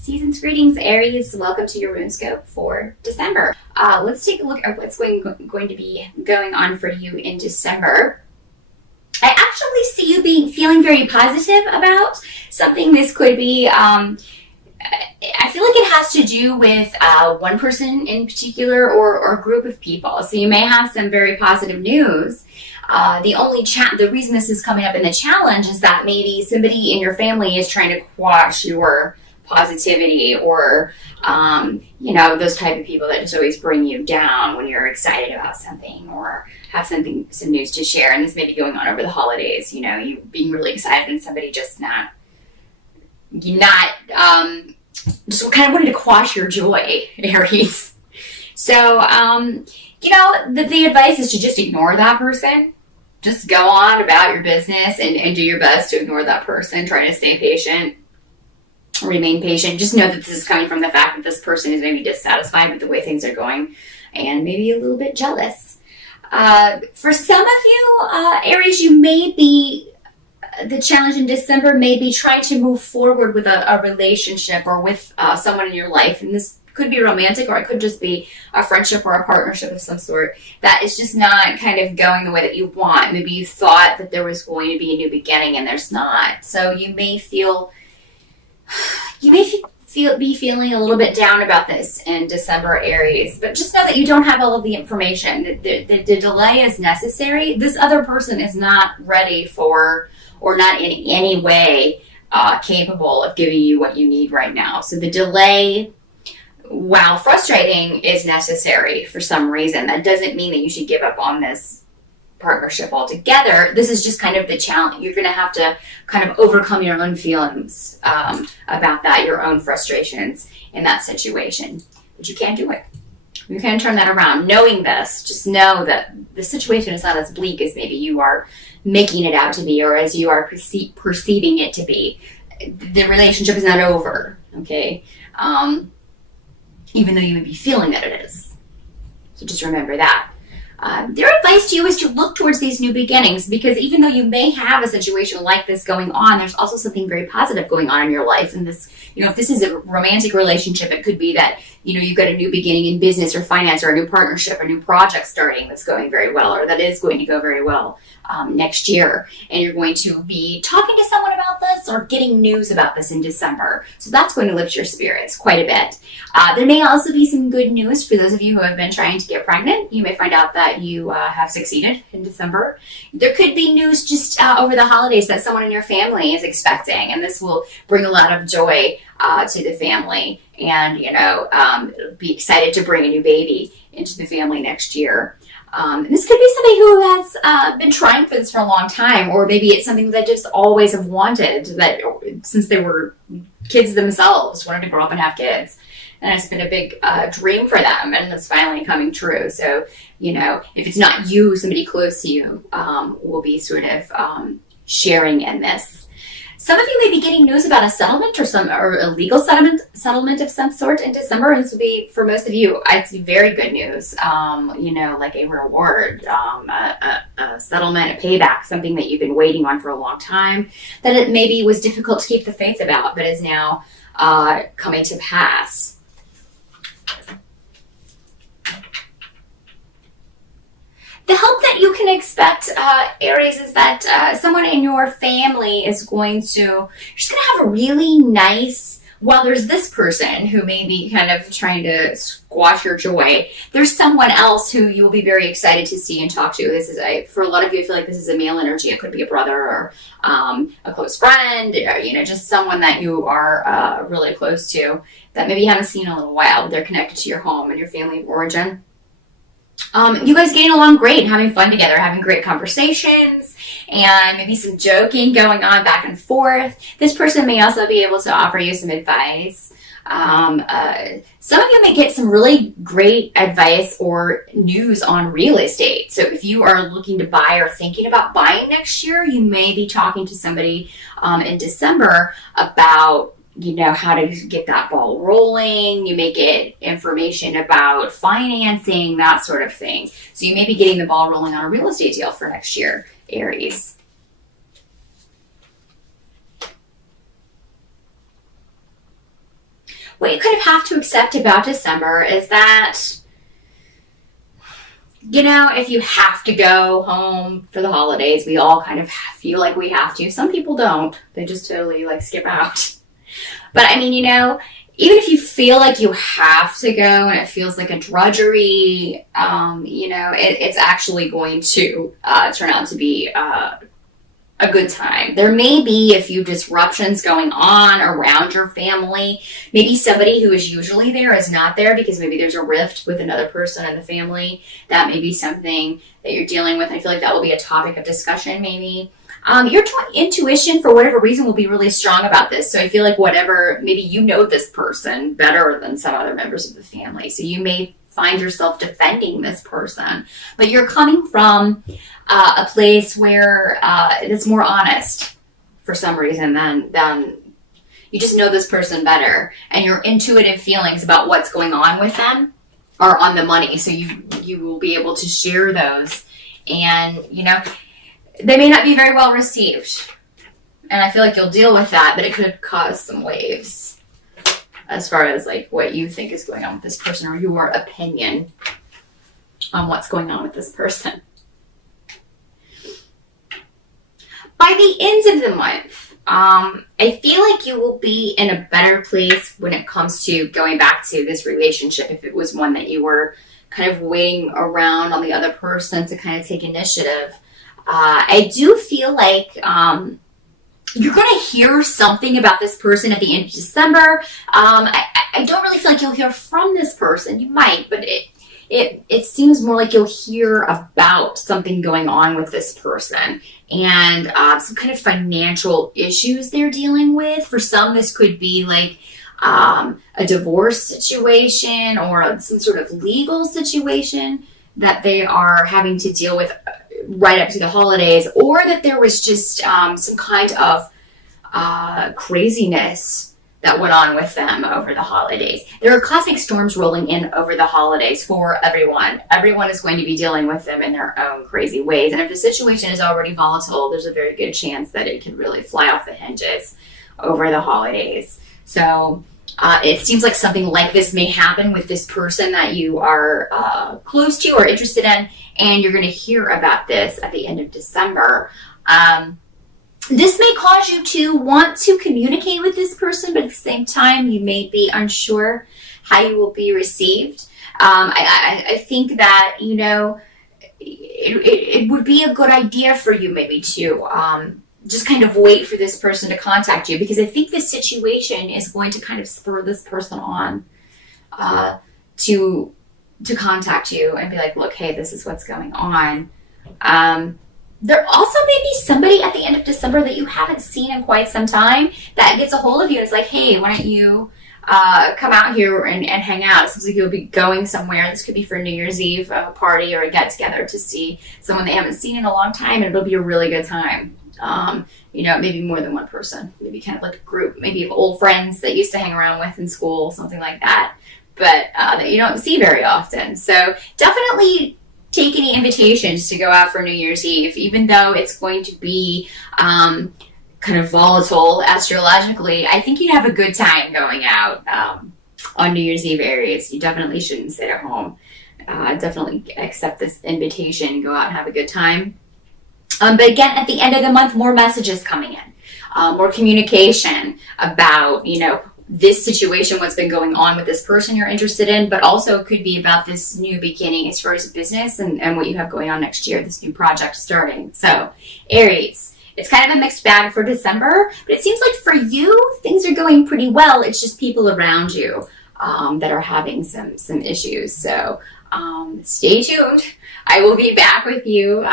Season's greetings, Aries. Welcome to your RuneScope for December. Let's take a look at what's going to be going on for you in December. I actually see you feeling very positive about something. This could be, I feel like it has to do with one person in particular or a group of people. So you may have some very positive news. The reason this is coming up in the challenge is that maybe somebody in your family is trying to quash your positivity, or those type of people that just always bring you down when you're excited about something or have some news to share. And this may be going on over the holidays, you being really excited and somebody just not just kind of wanting to quash your joy, Aries. So the advice is to just ignore that person. Just go on about your business and do your best to ignore that person. Try to stay patient. Remain patient. Just know that this is coming from the fact that this person is maybe dissatisfied with the way things are going and maybe a little bit jealous. For some of you, Aries, the challenge in December may be trying to move forward with a relationship or with someone in your life. And this could be romantic, or it could just be a friendship or a partnership of some sort that is just not kind of going the way that you want. Maybe you thought that there was going to be a new beginning and there's not. So you may be feeling a little bit down about this in December, Aries, but just know that you don't have all of the information. The delay is necessary. This other person is not ready for, or not in any way capable of giving you what you need right now. So the delay, while frustrating, is necessary for some reason. That doesn't mean that you should give up on this partnership altogether. This is just kind of the challenge. You're going to have to kind of overcome your own feelings about that, your own frustrations in that situation. But you can't do it. You can't turn that around. Knowing this, just know that the situation is not as bleak as maybe you are making it out to be, or as you are perceiving it to be. The relationship is not over, okay? Even though you may be feeling that it is. So just remember that. Their advice to you is to look towards these new beginnings, because even though you may have a situation like this going on, there's also something very positive going on in your life. And this, if this is a romantic relationship, it could be that, you've got a new beginning in business or finance, or a new partnership, a new project starting that's going very well, or that is going to go very well next year. And you're going to be talking to someone about this or getting news about this in December. So that's going to lift your spirits quite a bit. There may also be some good news for those of you who have been trying to get pregnant. You may find out that you have succeeded in December. There could be news just over the holidays that someone in your family is expecting, and this will bring a lot of joy to the family, and be excited to bring a new baby into the family next year. This could be somebody who has been trying for this for a long time, or maybe it's something that just always have wanted, that since they were kids themselves, wanted to grow up and have kids. And it's been a big dream for them, and it's finally coming true. So, if it's not you, somebody close to you will be sort of sharing in this. Some of you may be getting news about a settlement or a legal settlement of some sort in December. And this will be, for most of you, I'd see very good news, like a reward, a settlement, a payback, something that you've been waiting on for a long time, that it maybe was difficult to keep the faith about, but is now coming to pass. The help that you can expect, Aries, is that someone in your family is just going to have a really nice, while there's this person who may be kind of trying to squash your joy, there's someone else who you will be very excited to see and talk to. This is for a lot of you, I feel like this is a male energy. It could be a brother or a close friend, or, just someone that you are really close to that maybe you haven't seen in a little while, but they're connected to your home and your family of origin. You guys getting along great, having fun together, having great conversations, and maybe some joking going on back and forth. This person may also be able to offer you some advice. Some of you may get some really great advice or news on real estate. So if you are looking to buy or thinking about buying next year, you may be talking to somebody in December about how to get that ball rolling. You may get information about financing, that sort of thing. So you may be getting the ball rolling on a real estate deal for next year, Aries. what you kind of have to accept about December is that, you know, if you have to go home for the holidays, we all kind of feel like we have to. Some people don't. They just totally like skip out. But I mean, you know, even if you feel like you have to go and it feels like a drudgery, you know, it's actually going to turn out to be a good time. There may be a few disruptions going on around your family. Maybe somebody who is usually there is not there because maybe there's a rift with another person in the family. That may be something that you're dealing with. I feel like that will be a topic of discussion maybe. Your intuition, for whatever reason, will be really strong about this. So I feel like maybe you know this person better than some other members of the family. So you may find yourself defending this person. But you're coming from a place where it's more honest for some reason than you just know this person better. And your intuitive feelings about what's going on with them are on the money. So you will be able to share those. And, you know, they may not be very well received. And I feel like you'll deal with that, but it could cause some waves as far as like what you think is going on with this person or your opinion on what's going on with this person. By the end of the month, I feel like you will be in a better place when it comes to going back to this relationship if it was one that you were kind of waiting around on the other person to kind of take initiative. I do feel like you're going to hear something about this person at the end of December. I don't really feel like you'll hear from this person. You might, but it seems more like you'll hear about something going on with this person and some kind of financial issues they're dealing with. For some, this could be like a divorce situation or some sort of legal situation that they are having to deal with right up to the holidays, or that there was just some kind of craziness that went on with them over the holidays. There are cosmic storms rolling in over the holidays for everyone. Everyone is going to be dealing with them in their own crazy ways. And if the situation is already volatile, there's a very good chance that it can really fly off the hinges over the holidays. So it seems like something like this may happen with this person that you are close to or interested in, and you're going to hear about this at the end of December. This may cause you to want to communicate with this person, but at the same time, you may be unsure how you will be received. I think that, you know, it would be a good idea for you maybe to just kind of wait for this person to contact you, because I think this situation is going to kind of spur this person on to contact you and be like, look, hey, this is what's going on. There also may be somebody at the end of December that you haven't seen in quite some time that gets a hold of you and is like, hey, why don't you come out here and hang out? It seems like you'll be going somewhere. This could be for a New Year's Eve party or a get-together to see someone they haven't seen in a long time, and it'll be a really good time. You know, maybe more than one person, maybe kind of like a group, maybe of old friends that you used to hang around with in school, something like that, but that you don't see very often. So definitely take any invitations to go out for New Year's Eve, even though it's going to be kind of volatile astrologically. I think you'd have a good time going out on New Year's Eve, Aries. You definitely shouldn't sit at home. Definitely accept this invitation, go out and have a good time. But again, at the end of the month, more messages coming in, more communication about, you know, this situation, what's been going on with this person you're interested in, but also it could be about this new beginning as far as business and what you have going on next year, this new project starting. So Aries, it's kind of a mixed bag for December, but it seems like for you, things are going pretty well. It's just people around you that are having some issues. So stay tuned. I will be back with you